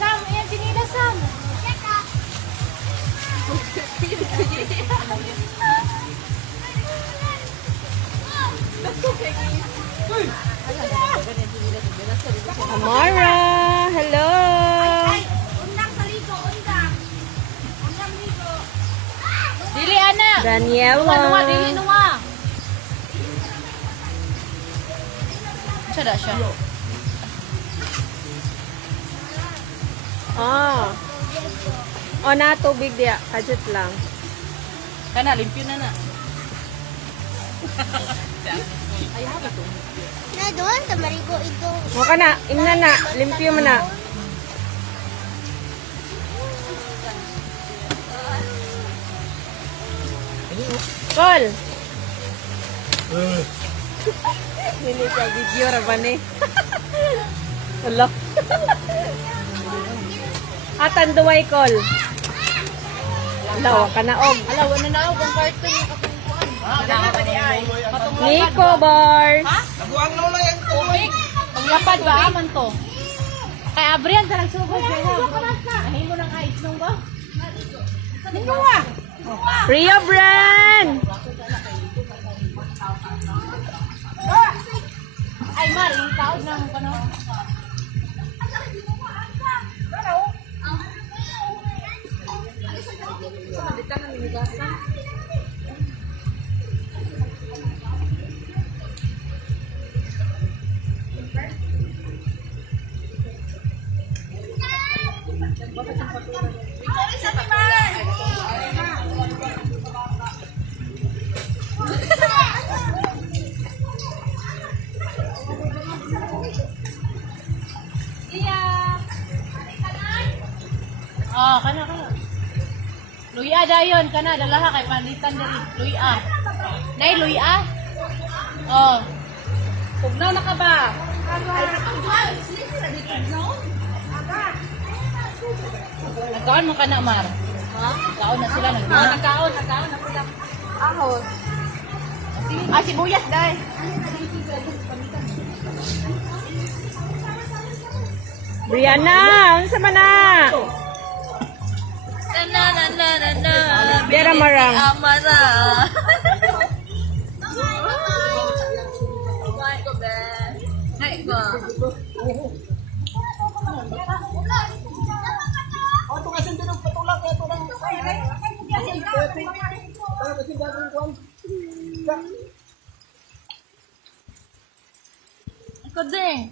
Sam, yan sinila Sam. Amara, hello. Undang sa ligo, undang. Undang ligo. Dili ana. Daniela. Nunga, dili nunga. Sada siya. Oh. Oh, na tubig dia. Kadjut lang. Kana limpyo na na. Na doon sa marigo ito. Mo kana, imna na, limpyo mo na. Call. Nini sa video ra ba ni? Hello. Atan duway call. Lawa ka na og. Ala, wala na ako ang cartoon yung kapukuan. Gana ba di ay? Nico Bars. Nabuang lola yan to. Tubig. Panglapad ba aman to? Kay Abrian sa nagsugod siya. Nahimo ng ice nung ba? Ninyo ah. Rio Brand. Ay, Mar, yung taon ng ano? Oh, kana. Luya dayon kana dalaha kay panitan diri. Luya. Nay luya. Oh. Tugnaw na ka ba? Nagkaon mo kana, Mar? Ha? Nagkaon na sila. Nagkaon na sila. Ahos. Ah, sibuyas, day. Brianna, unsa man na? Dera marang. Amara. Hai ko. Ako kasi din ang patulak ito lang. Ako din.